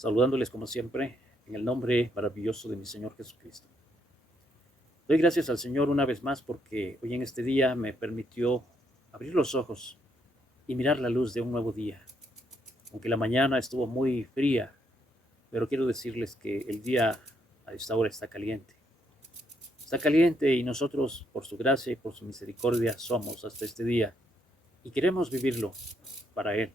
saludándoles como siempre en el nombre maravilloso de mi Señor Jesucristo. Doy gracias al Señor una vez más porque hoy en este día me permitió abrir los ojos y mirar la luz de un nuevo día. Aunque la mañana estuvo muy fría, pero quiero decirles que el día a esta hora está caliente. Está caliente y nosotros, por su gracia y por su misericordia, somos hasta este día y queremos vivirlo para Él.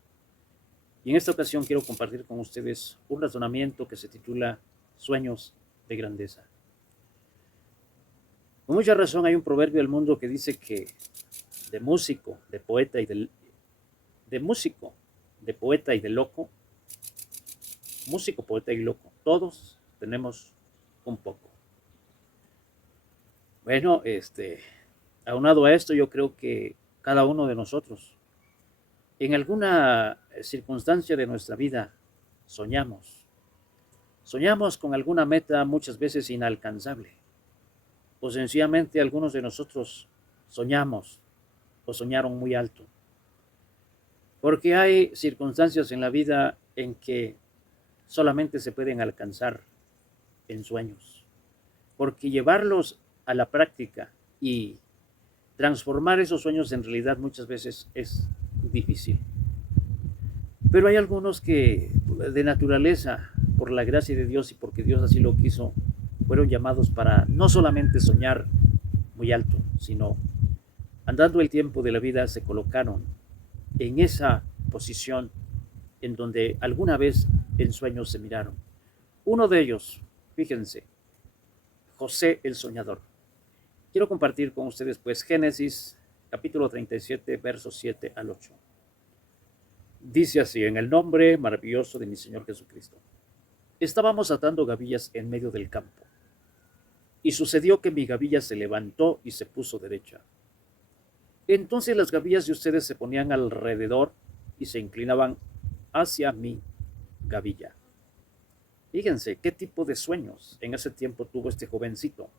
Y en esta ocasión quiero compartir con ustedes un razonamiento que se titula Sueños de grandeza. Con mucha razón hay un proverbio del mundo que dice que de músico, de poeta y de músico, de poeta y de loco, músico, poeta y loco, todos tenemos un poco. Bueno, aunado a esto, yo creo que cada uno de nosotros, en alguna circunstancia de nuestra vida, soñamos. Soñamos con alguna meta muchas veces inalcanzable. O sencillamente algunos de nosotros soñamos o soñaron muy alto. Porque hay circunstancias en la vida en que solamente se pueden alcanzar en sueños. Porque llevarlos a la práctica y transformar esos sueños en realidad muchas veces es difícil. Pero hay algunos que de naturaleza, por la gracia de Dios y porque Dios así lo quiso, fueron llamados para no solamente soñar muy alto, sino andando el tiempo de la vida se colocaron en esa posición en donde alguna vez en sueños se miraron. Uno de ellos, fíjense, José el soñador. Quiero compartir con ustedes pues Génesis capítulo 37, versos 7 al 8. Dice así: en el nombre maravilloso de mi Señor Jesucristo. Estábamos atando gavillas en medio del campo, y sucedió que mi gavilla se levantó y se puso derecha. Entonces las gavillas de ustedes se ponían alrededor y se inclinaban hacia mi gavilla. Fíjense qué tipo de sueños en ese tiempo tuvo este jovencito,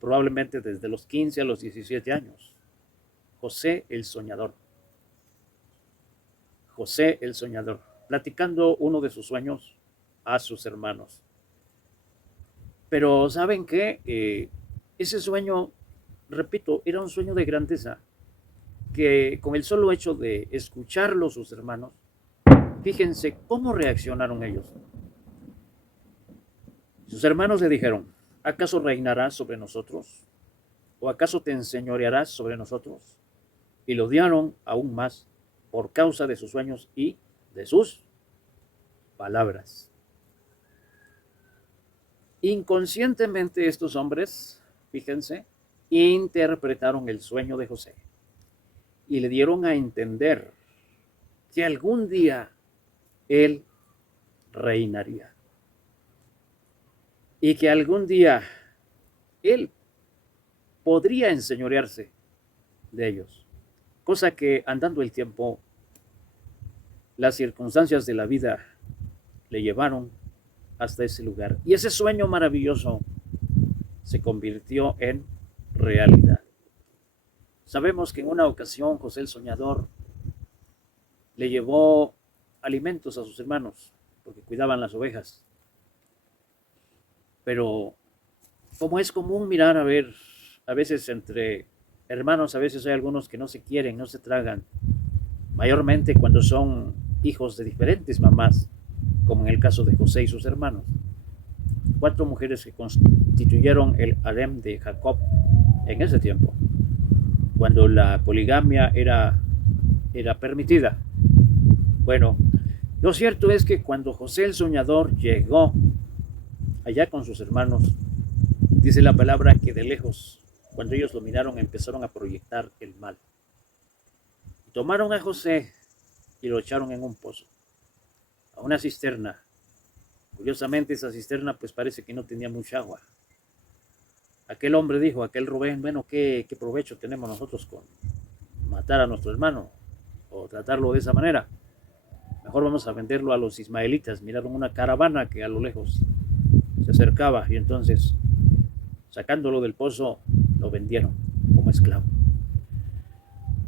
probablemente desde los 15 a los 17 años. José el soñador. José el soñador, platicando uno de sus sueños a sus hermanos. Pero ¿saben qué? Ese sueño, repito, era un sueño de grandeza, que con el solo hecho de escucharlo sus hermanos, fíjense cómo reaccionaron ellos. Sus hermanos le dijeron: ¿acaso reinarás sobre nosotros? ¿O acaso te enseñorearás sobre nosotros? Y lo odiaron aún más por causa de sus sueños y de sus palabras. Inconscientemente estos hombres, fíjense, interpretaron el sueño de José y le dieron a entender que algún día él reinaría y que algún día él podría enseñorearse de ellos, cosa que andando el tiempo, las circunstancias de la vida le llevaron hasta ese lugar. Y ese sueño maravilloso se convirtió en realidad. Sabemos que en una ocasión José el soñador le llevó alimentos a sus hermanos porque cuidaban las ovejas. Pero como es común mirar a veces entre hermanos, a veces hay algunos que no se quieren, no se tragan, mayormente cuando son hijos de diferentes mamás, como en el caso de José y sus hermanos. 4 mujeres que constituyeron el harem de Jacob en ese tiempo, cuando la poligamia era permitida. Bueno, lo cierto es que cuando José el soñador llegó allá con sus hermanos, dice la palabra que de lejos, cuando ellos lo miraron, empezaron a proyectar el mal. Y tomaron a José y lo echaron en un pozo, a una cisterna. Curiosamente esa cisterna pues parece que no tenía mucha agua. Aquel hombre dijo, aquel Rubén, bueno, ¿qué provecho tenemos nosotros con matar a nuestro hermano o tratarlo de esa manera? Mejor vamos a venderlo a los ismaelitas. Miraron una caravana que a lo lejos se acercaba y entonces, sacándolo del pozo, lo vendieron como esclavo.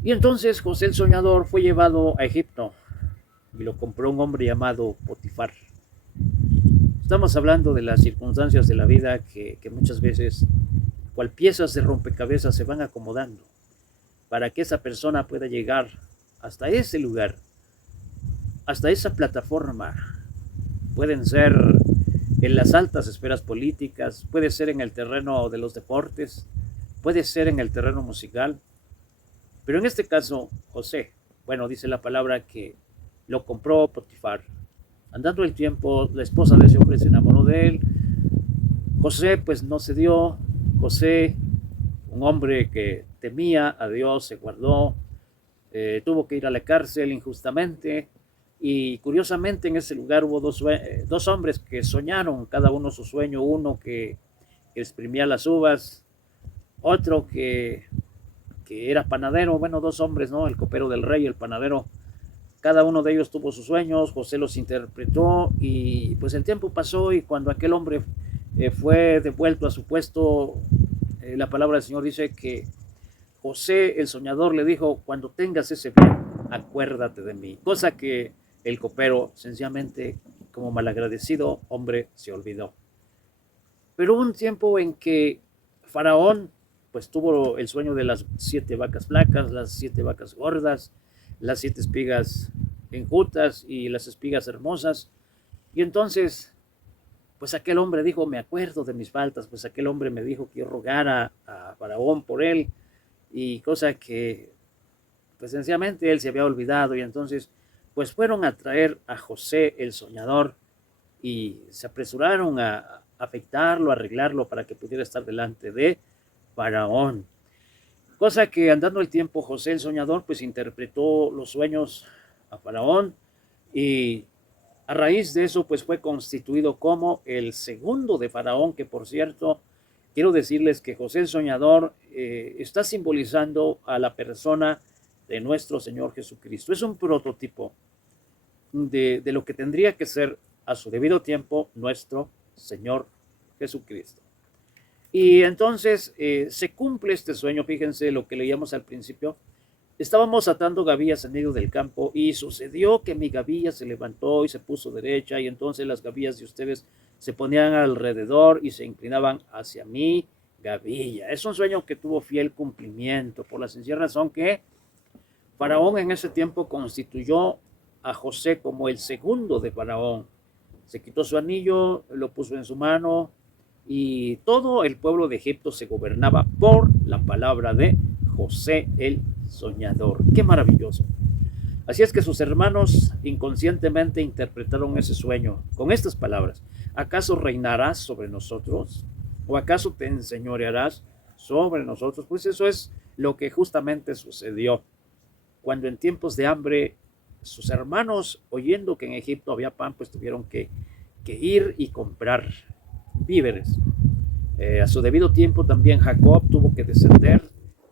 Y entonces José el soñador fue llevado a Egipto y lo compró un hombre llamado Potifar. Estamos hablando de las circunstancias de la vida que muchas veces, cual piezas de rompecabezas, se van acomodando para que esa persona pueda llegar hasta ese lugar, hasta esa plataforma. Pueden ser en las altas esferas políticas, puede ser en el terreno de los deportes, puede ser en el terreno musical. Pero en este caso, José, bueno, dice la palabra que lo compró Potifar. Andando el tiempo, la esposa de ese hombre se enamoró de él. José pues no se dio. José, un hombre que temía a Dios, se guardó, tuvo que ir a la cárcel injustamente. Y curiosamente en ese lugar hubo dos hombres que soñaron, cada uno su sueño, uno que exprimía las uvas, otro que era panadero, bueno, dos hombres, ¿no? El copero del rey, el panadero. Cada uno de ellos tuvo sus sueños, José los interpretó y pues el tiempo pasó y cuando aquel hombre fue devuelto a su puesto, la palabra del Señor dice que José, el soñador, le dijo, cuando tengas ese bien, acuérdate de mí. Cosa que el copero, sencillamente, como malagradecido hombre, se olvidó. Pero hubo un tiempo en que Faraón pues tuvo el sueño de las 7 vacas flacas, las 7 vacas gordas, las 7 espigas enjutas y las espigas hermosas. Y entonces, pues aquel hombre dijo, me acuerdo de mis faltas, pues aquel hombre me dijo que yo rogara a Faraón por él, y cosa que, pues sencillamente él se había olvidado, y entonces, pues fueron a traer a José el soñador, y se apresuraron a afeitarlo, a arreglarlo para que pudiera estar delante de Faraón. Cosa que andando el tiempo, José el soñador pues interpretó los sueños a Faraón y a raíz de eso pues fue constituido como el segundo de Faraón, que por cierto quiero decirles que José el soñador está simbolizando a la persona de nuestro Señor Jesucristo. Es un prototipo de lo que tendría que ser a su debido tiempo nuestro Señor Jesucristo. Y entonces se cumple este sueño, fíjense lo que leíamos al principio. Estábamos atando gavillas en medio del campo y sucedió que mi gavilla se levantó y se puso derecha y entonces las gavillas de ustedes se ponían alrededor y se inclinaban hacia mi gavilla. Es un sueño que tuvo fiel cumplimiento por la sencilla razón que Faraón en ese tiempo constituyó a José como el segundo de Faraón. Se quitó su anillo, lo puso en su mano, y todo el pueblo de Egipto se gobernaba por la palabra de José el soñador. ¡Qué maravilloso! Así es que sus hermanos inconscientemente interpretaron ese sueño con estas palabras: ¿acaso reinarás sobre nosotros? ¿O acaso te enseñorearás sobre nosotros? Pues eso es lo que justamente sucedió. Cuando en tiempos de hambre sus hermanos, oyendo que en Egipto había pan, pues tuvieron que ir y comprar víveres. A su debido tiempo también Jacob tuvo que descender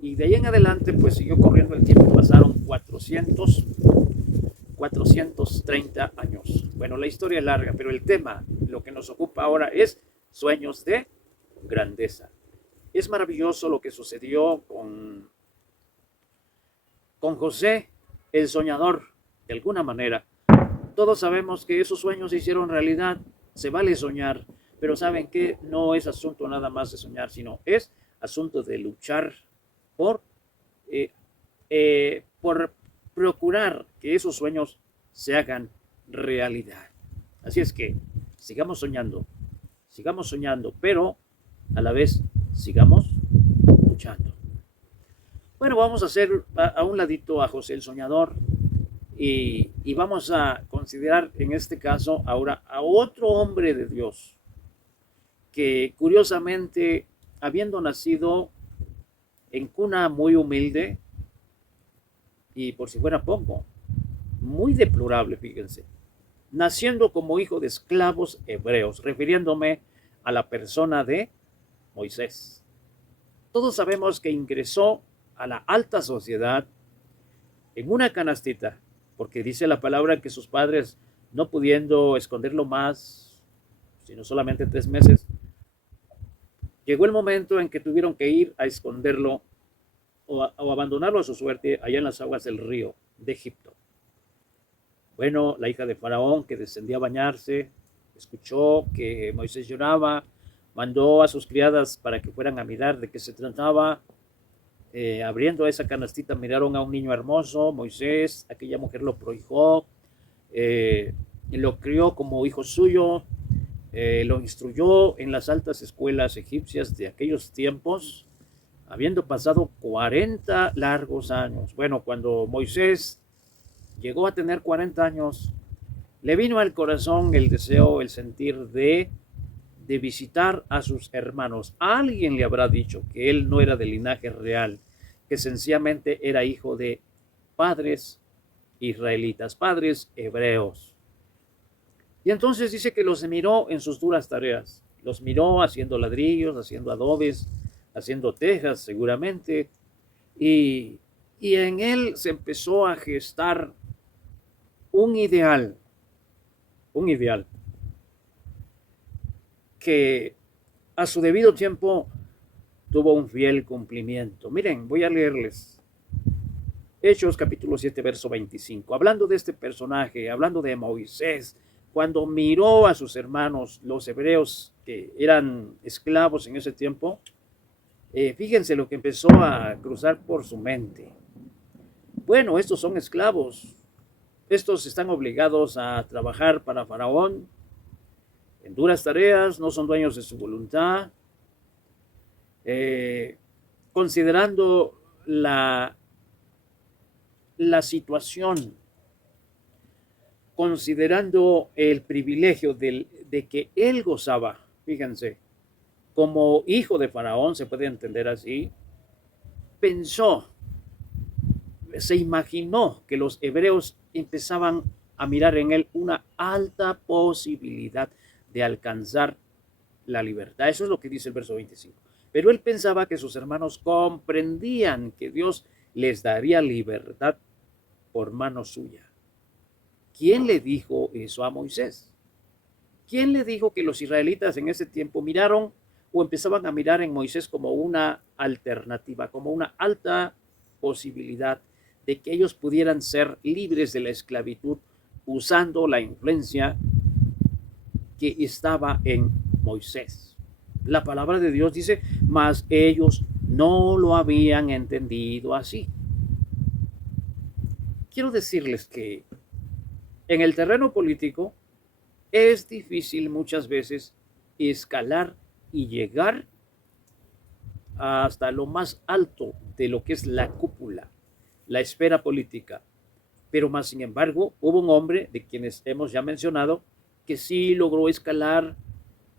y de ahí en adelante pues siguió corriendo el tiempo, pasaron 430 años. Bueno, la historia es larga, pero el tema, lo que nos ocupa ahora es sueños de grandeza. Es maravilloso lo que sucedió con José el soñador. De alguna manera todos sabemos que esos sueños se hicieron realidad. Se vale soñar, pero ¿saben qué? No es asunto nada más de soñar, sino es asunto de luchar por procurar que esos sueños se hagan realidad. Así es que sigamos soñando, pero a la vez sigamos luchando. Bueno, vamos a hacer a un ladito a José el soñador y vamos a considerar en este caso ahora a otro hombre de Dios que curiosamente, habiendo nacido en cuna muy humilde, y por si fuera poco, muy deplorable, fíjense, naciendo como hijo de esclavos hebreos, refiriéndome a la persona de Moisés. Todos sabemos que ingresó a la alta sociedad en una canastita, porque dice la palabra que sus padres, no pudiendo esconderlo más, sino solamente 3 meses, llegó el momento en que tuvieron que ir a esconderlo o abandonarlo a su suerte allá en las aguas del río de Egipto. Bueno, la hija de Faraón, que descendía a bañarse, escuchó que Moisés lloraba, mandó a sus criadas para que fueran a mirar de qué se trataba. Abriendo esa canastita miraron a un niño hermoso, Moisés, aquella mujer lo prohijó, lo crió como hijo suyo, lo instruyó en las altas escuelas egipcias de aquellos tiempos, habiendo pasado 40 largos años. Bueno, cuando Moisés llegó a tener 40 años, le vino al corazón el deseo, el sentir de visitar a sus hermanos. Alguien le habrá dicho que él no era de linaje real, que sencillamente era hijo de padres israelitas, padres hebreos. Y entonces dice que los miró en sus duras tareas. Los miró haciendo ladrillos, haciendo adobes, haciendo tejas seguramente. Y en él se empezó a gestar un ideal que a su debido tiempo tuvo un fiel cumplimiento. Miren, voy a leerles Hechos capítulo 7, verso 25. Hablando de este personaje, hablando de Moisés, cuando miró a sus hermanos, los hebreos que eran esclavos en ese tiempo, fíjense lo que empezó a cruzar por su mente. Bueno, estos son esclavos. Estos están obligados a trabajar para Faraón en duras tareas, no son dueños de su voluntad. Considerando la situación, considerando el privilegio de que él gozaba, fíjense, como hijo de Faraón, se puede entender así, pensó, se imaginó que los hebreos empezaban a mirar en él una alta posibilidad de alcanzar la libertad. Eso es lo que dice el verso 25. Pero él pensaba que sus hermanos comprendían que Dios les daría libertad por mano suya. ¿Quién le dijo eso a Moisés? ¿Quién le dijo que los israelitas en ese tiempo miraron o empezaban a mirar en Moisés como una alternativa, como una alta posibilidad de que ellos pudieran ser libres de la esclavitud usando la influencia que estaba en Moisés? La palabra de Dios dice, mas ellos no lo habían entendido así. Quiero decirles que en el terreno político es difícil muchas veces escalar y llegar hasta lo más alto de lo que es la cúpula, la esfera política. Pero más sin embargo, hubo un hombre de quienes hemos ya mencionado que sí logró escalar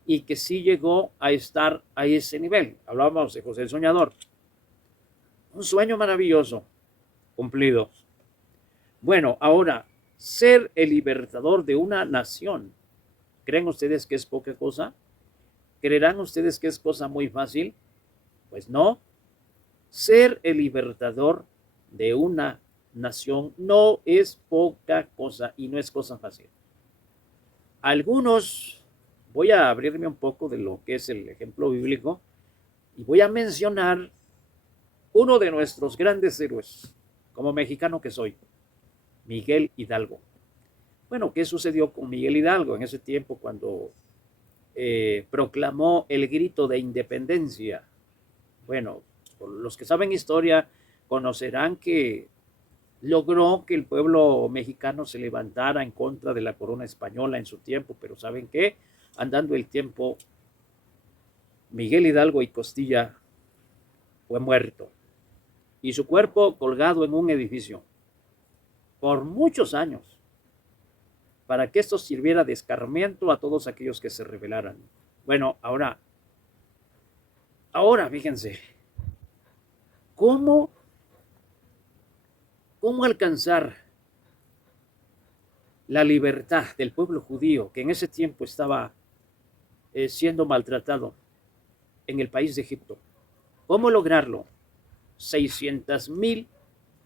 y que sí llegó a estar a ese nivel. Hablábamos de José el Soñador. Un sueño maravilloso, cumplido. Bueno, ahora, ser el libertador de una nación, ¿creen ustedes que es poca cosa? ¿Creerán ustedes que es cosa muy fácil? Pues no. Ser el libertador de una nación no es poca cosa y no es cosa fácil. Algunos, voy a abrirme un poco de lo que es el ejemplo bíblico y voy a mencionar uno de nuestros grandes héroes, como mexicano que soy, Miguel Hidalgo. Bueno, ¿qué sucedió con Miguel Hidalgo en ese tiempo cuando proclamó el grito de independencia? Bueno, los que saben historia conocerán que logró que el pueblo mexicano se levantara en contra de la corona española en su tiempo, pero ¿saben qué? Andando el tiempo, Miguel Hidalgo y Costilla fue muerto y su cuerpo colgado en un edificio por muchos años, para que esto sirviera de escarmiento a todos aquellos que se rebelaran. Bueno, ahora fíjense, ¿cómo alcanzar la libertad del pueblo judío que en ese tiempo estaba siendo maltratado en el país de Egipto? ¿Cómo lograrlo? 600,000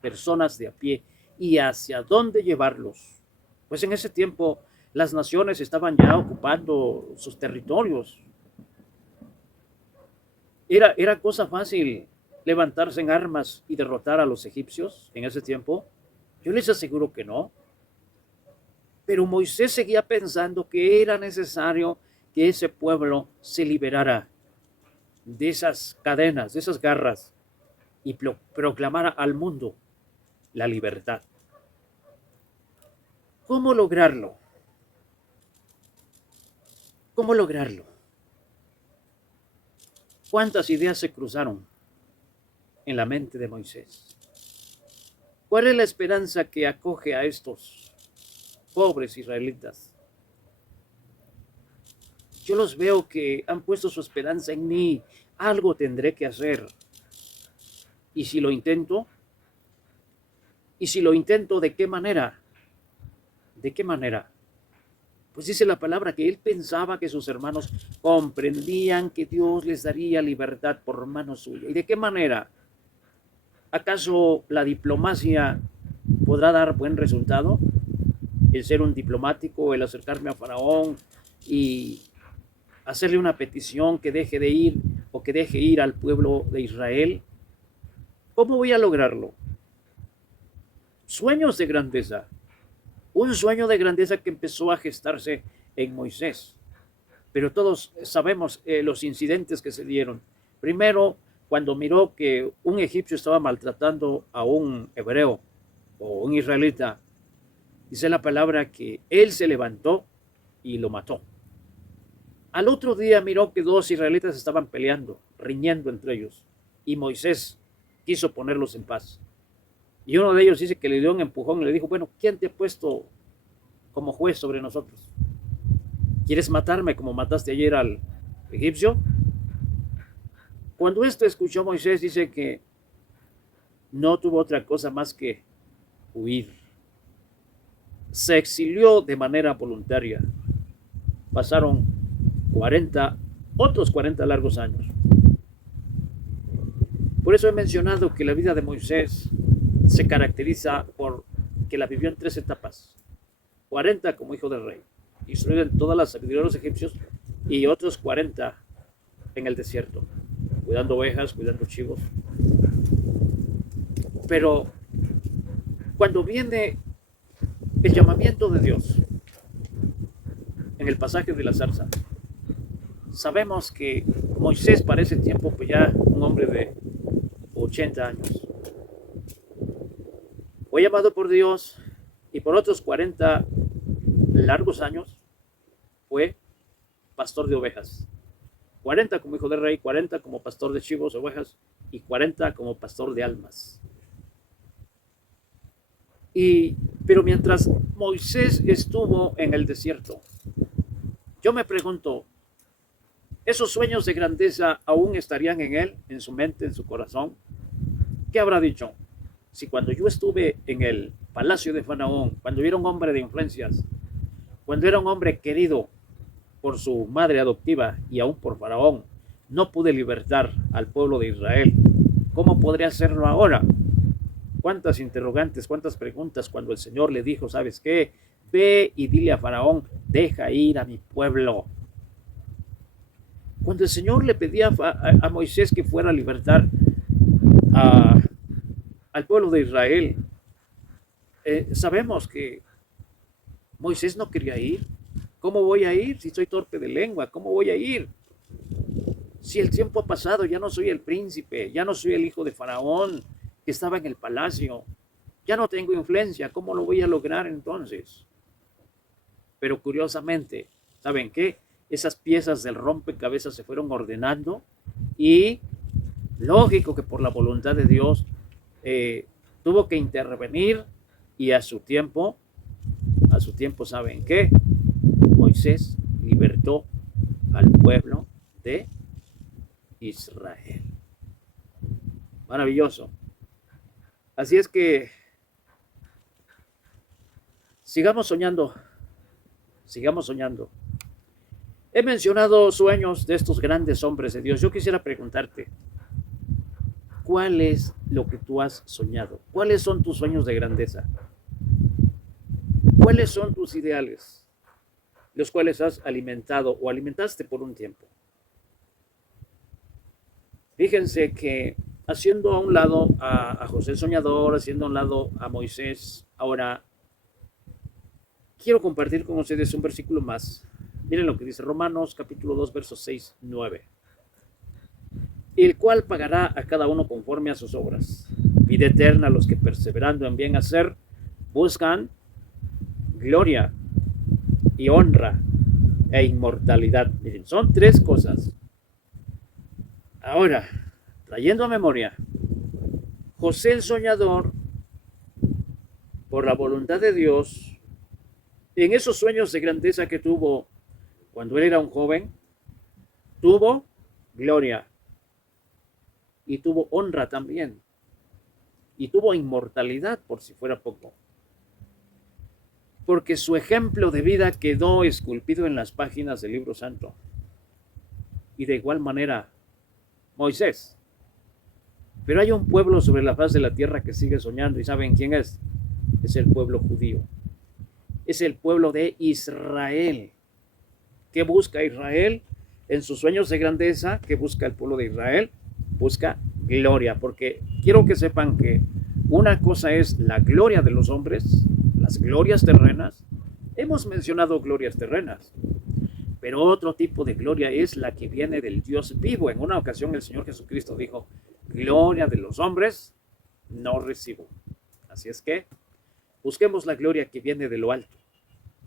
personas de a pie. ¿Y hacia dónde llevarlos? Pues en ese tiempo las naciones estaban ya ocupando sus territorios. Era cosa fácil levantarse en armas y derrotar a los egipcios en ese tiempo. Yo les aseguro que no. Pero Moisés seguía pensando que era necesario que ese pueblo se liberara de esas cadenas, de esas garras, y proclamara al mundo la libertad. ¿Cómo lograrlo? ¿Cómo lograrlo? ¿Cuántas ideas se cruzaron en la mente de Moisés? ¿Cuál es la esperanza que acoge a estos pobres israelitas? Yo los veo que han puesto su esperanza en mí. Algo tendré que hacer. ¿Y si lo intento? ¿Y si lo intento, de qué manera? ¿De qué manera? Pues dice la palabra que él pensaba que sus hermanos comprendían que Dios les daría libertad por mano suya. ¿Y de qué manera? ¿Acaso la diplomacia podrá dar buen resultado? El ser un diplomático, el acercarme a Faraón y hacerle una petición que deje de ir o que deje ir al pueblo de Israel. ¿Cómo voy a lograrlo? Sueños de grandeza. Un sueño de grandeza que empezó a gestarse en Moisés. Pero todos sabemos los incidentes que se dieron. Primero, cuando miró que un egipcio estaba maltratando a un hebreo o un israelita, dice la palabra que él se levantó y lo mató. Al otro día miró que dos israelitas estaban peleando, riñendo entre ellos, y Moisés quiso ponerlos en paz. Y uno de ellos dice que le dio un empujón y le dijo, bueno, ¿quién te ha puesto como juez sobre nosotros? ¿Quieres matarme como mataste ayer al egipcio? Cuando esto escuchó Moisés, dice que no tuvo otra cosa más que huir. Se exilió de manera voluntaria. Pasaron otros 40 largos años. Por eso he mencionado que la vida de Moisés se caracteriza por que la vivió en 3 etapas. 40 como hijo del rey, instruido en todas las sabidurías de los egipcios, y otros 40 en el desierto, cuidando ovejas, cuidando chivos. Pero cuando viene el llamamiento de Dios, en el pasaje de la zarza, sabemos que Moisés para ese tiempo, pues ya un hombre de 80 años, fue llamado por Dios y por otros 40 largos años fue pastor de ovejas. 40 como hijo del rey, 40 como pastor de chivos, ovejas, y 40 como pastor de almas. Pero mientras Moisés estuvo en el desierto, yo me pregunto, ¿esos sueños de grandeza aún estarían en él, en su mente, en su corazón? ¿Qué habrá dicho? Si cuando yo estuve en el palacio de Faraón, cuando era un hombre de influencias, cuando era un hombre querido por su madre adoptiva y aún por Faraón, no pude libertar al pueblo de Israel, ¿cómo podría hacerlo ahora? Cuántas interrogantes, cuántas preguntas cuando el Señor le dijo, ¿sabes qué? Ve y dile a Faraón, deja ir a mi pueblo. Cuando el Señor le pedía a Moisés que fuera a libertar al pueblo de Israel, sabemos que Moisés no quería ir. ¿Cómo voy a ir si soy torpe de lengua? ¿Cómo voy a ir? Si el tiempo ha pasado, ya no soy el príncipe, ya no soy el hijo de Faraón que estaba en el palacio, ya no tengo influencia, ¿cómo lo voy a lograr entonces? Pero curiosamente, ¿saben qué? Esas piezas del rompecabezas se fueron ordenando y lógico que por la voluntad de Dios tuvo que intervenir y a su tiempo, ¿saben qué? Moisés libertó al pueblo de Israel. Maravilloso. Así es que sigamos soñando, sigamos soñando. He mencionado sueños de estos grandes hombres de Dios. Yo quisiera preguntarte, ¿cuál es lo que tú has soñado? ¿Cuáles son tus sueños de grandeza? ¿Cuáles son tus ideales, los cuales has alimentado o alimentaste por un tiempo? Fíjense que haciendo a un lado a José el Soñador, haciendo a un lado a Moisés, ahora quiero compartir con ustedes un versículo más. Miren lo que dice Romanos capítulo 2, versos 6, 9. El cual pagará a cada uno conforme a sus obras. Vida eterna a los que perseverando en bien hacer buscan gloria y honra e inmortalidad. Miren, son tres cosas. Ahora, trayendo a memoria, José el soñador, por la voluntad de Dios, en esos sueños de grandeza que tuvo cuando él era un joven, tuvo gloria y tuvo honra también, y tuvo inmortalidad por si fuera poco, porque su ejemplo de vida quedó esculpido en las páginas del libro santo. Y de igual manera Moisés. Pero hay un pueblo sobre la faz de la tierra que sigue soñando, y ¿saben quién es? Es el pueblo judío, es el pueblo de Israel. ¿Qué busca Israel en sus sueños de grandeza? ¿Qué busca el pueblo de Israel? Busca gloria, porque quiero que sepan que una cosa es la gloria de los hombres, las glorias terrenas. Hemos mencionado glorias terrenas, pero otro tipo de gloria es la que viene del Dios vivo. En una ocasión el Señor Jesucristo dijo: gloria de los hombres no recibo. Así es que busquemos la gloria que viene de lo alto,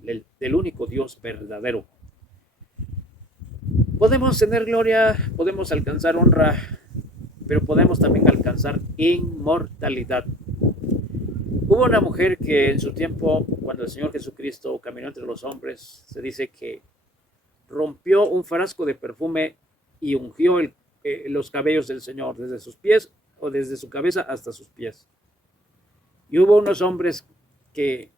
del único Dios verdadero. Podemos tener gloria, podemos alcanzar honra, pero podemos también alcanzar inmortalidad. Hubo una mujer que en su tiempo, cuando el Señor Jesucristo caminó entre los hombres, se dice que rompió un frasco de perfume y ungió los cabellos del Señor, desde sus pies o desde su cabeza hasta sus pies. Y hubo unos hombres que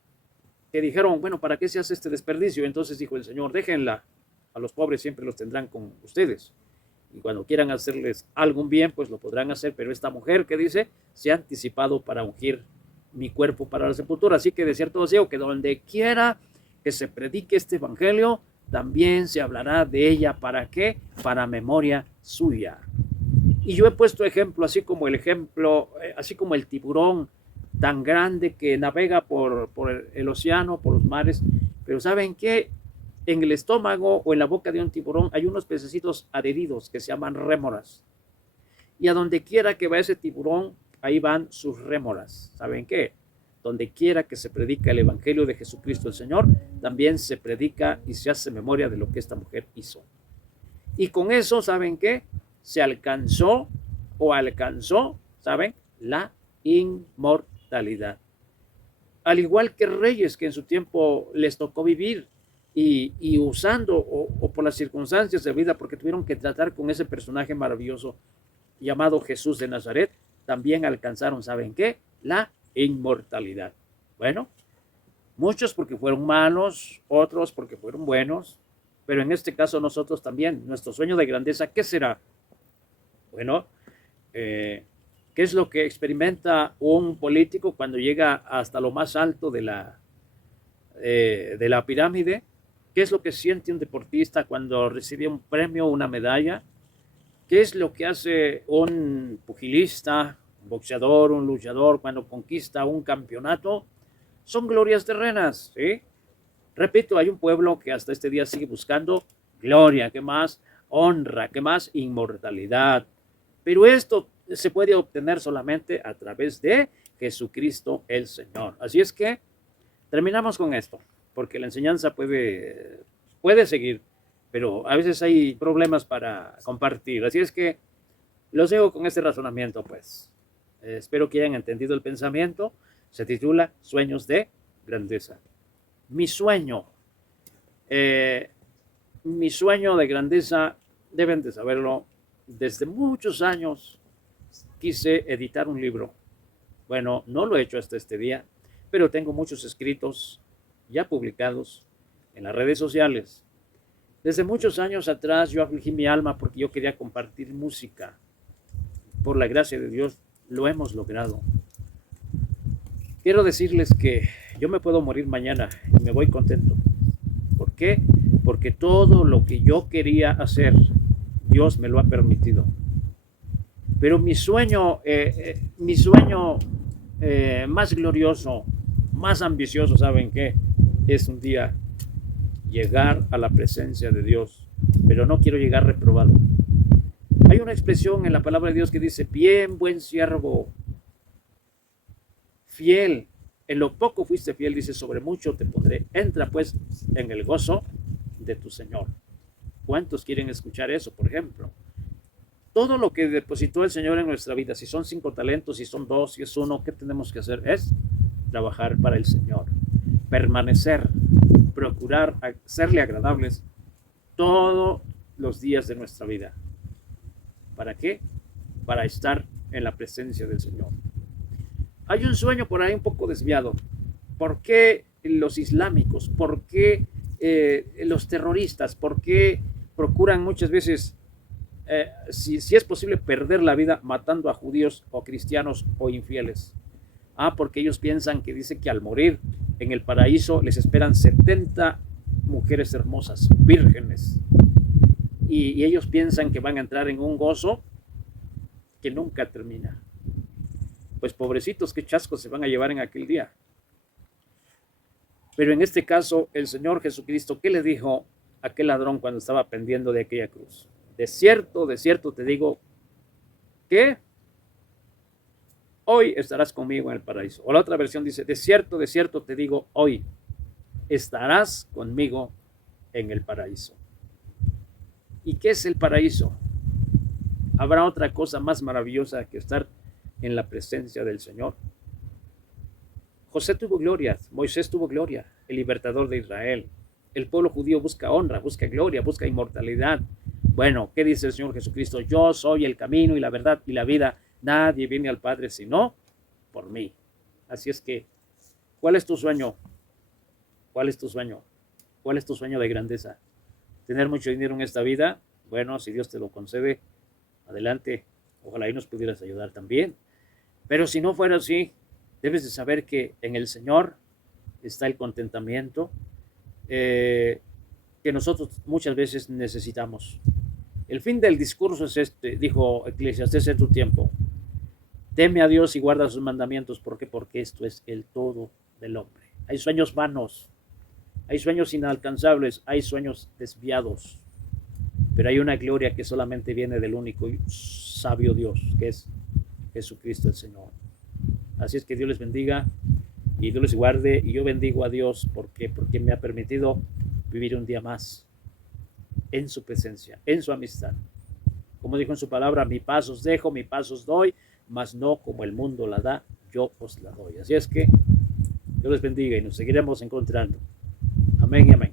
dijeron: bueno, ¿para qué se hace este desperdicio? Entonces dijo el Señor: déjenla, a los pobres siempre los tendrán con ustedes, y cuando quieran hacerles algún bien, pues lo podrán hacer, pero esta mujer, que dice, se ha anticipado para ungir mi cuerpo para la sepultura. Así que de cierto os digo que donde quiera que se predique este evangelio, también se hablará de ella. ¿Para qué? Para memoria suya. Y yo he puesto ejemplo, así como el tiburón tan grande que navega por el océano, por los mares. Pero ¿saben qué? En el estómago o en la boca de un tiburón hay unos pececitos adheridos que se llaman rémoras. Y a donde quiera que va ese tiburón, ahí van sus rémoras. ¿Saben qué? Donde quiera que se predica el evangelio de Jesucristo el Señor, también se predica y se hace memoria de lo que esta mujer hizo. Y con eso, ¿saben qué? Se alcanzó, ¿saben? La inmortalidad. Al igual que reyes que en su tiempo les tocó vivir y usando o por las circunstancias de vida, porque tuvieron que tratar con ese personaje maravilloso llamado Jesús de Nazaret, también alcanzaron, ¿saben qué? La inmortalidad. Bueno, muchos porque fueron malos, otros porque fueron buenos, pero en este caso nosotros también, nuestro sueño de grandeza, ¿qué será? Bueno, ¿qué es lo que experimenta un político cuando llega hasta lo más alto de la pirámide? ¿Qué es lo que siente un deportista cuando recibe un premio, una medalla? ¿Qué es lo que hace un pugilista, un boxeador, un luchador cuando conquista un campeonato? Son glorias terrenas, ¿sí? Repito, hay un pueblo que hasta este día sigue buscando gloria, ¿qué más? Honra, ¿qué más? Inmortalidad. Pero esto se puede obtener solamente a través de Jesucristo el Señor. Así es que terminamos con esto, porque la enseñanza puede seguir, pero a veces hay problemas para compartir. Así es que los dejo con este razonamiento, pues. Espero que hayan entendido el pensamiento. Se titula Sueños de Grandeza. Mi sueño de grandeza, deben de saberlo, desde muchos años quise editar un libro. Bueno, no lo he hecho hasta este día, pero tengo muchos escritos ya publicados en las redes sociales. Desde muchos años atrás yo afligí mi alma porque yo quería compartir música. Por la gracia de Dios lo hemos logrado. Quiero decirles que yo me puedo morir mañana y me voy contento. ¿Por qué? Porque todo lo que yo quería hacer, Dios me lo ha permitido. Pero mi sueño más glorioso, más ambicioso, ¿saben qué? es un día llegar a la presencia de Dios, pero no quiero llegar reprobado. Hay una expresión en la palabra de Dios que dice, bien, buen siervo, fiel, en lo poco fuiste fiel, dice, sobre mucho te pondré. Entra pues en el gozo de tu Señor. ¿Cuántos quieren escuchar eso, por ejemplo? Todo lo que depositó el Señor en nuestra vida, si son 5 talentos, si son 2, si es 1, ¿qué tenemos que hacer? Es trabajar para el Señor, permanecer, procurar serle agradables todos los días de nuestra vida. ¿Para qué? Para estar en la presencia del Señor. Hay un sueño por ahí un poco desviado. ¿Por qué los islámicos? ¿Por qué los terroristas? ¿Por qué procuran muchas veces, si es posible, perder la vida matando a judíos o cristianos o infieles? Porque ellos piensan que dice que al morir en el paraíso les esperan 70 mujeres hermosas, vírgenes. Y ellos piensan que van a entrar en un gozo que nunca termina. Pues pobrecitos, qué chascos se van a llevar en aquel día. Pero en este caso, el Señor Jesucristo, ¿qué le dijo a aquel ladrón cuando estaba pendiendo de aquella cruz? De cierto te digo que hoy estarás conmigo en el paraíso. O la otra versión dice, de cierto te digo hoy estarás conmigo en el paraíso. ¿Y qué es el paraíso? ¿Habrá otra cosa más maravillosa que estar en la presencia del Señor? José tuvo gloria, Moisés tuvo gloria, el libertador de Israel. El pueblo judío busca honra, busca gloria, busca inmortalidad. Bueno, ¿qué dice el Señor Jesucristo? Yo soy el camino y la verdad y la vida. Nadie viene al Padre sino por mí. Así es que, ¿cuál es tu sueño? ¿Cuál es tu sueño? ¿Cuál es tu sueño de grandeza? ¿Tener mucho dinero en esta vida? Bueno, si Dios te lo concede, adelante. Ojalá ahí nos pudieras ayudar también. Pero si no fuera así, debes de saber que en el Señor está el contentamiento que nosotros muchas veces necesitamos. El fin del discurso es este, dijo Eclesiastés en tu tiempo. Teme a Dios y guarda sus mandamientos. ¿Por qué? Porque esto es el todo del hombre. Hay sueños vanos, hay sueños inalcanzables, hay sueños desviados, pero hay una gloria que solamente viene del único y sabio Dios, que es Jesucristo el Señor. Así es que Dios les bendiga y Dios les guarde, y yo bendigo a Dios porque me ha permitido vivir un día más en su presencia, en su amistad. Como dijo en su palabra, mi paz os dejo, mi paz os doy, mas no como el mundo la da, yo os la doy. Así es que Dios les bendiga y nos seguiremos encontrando. Amén y amén.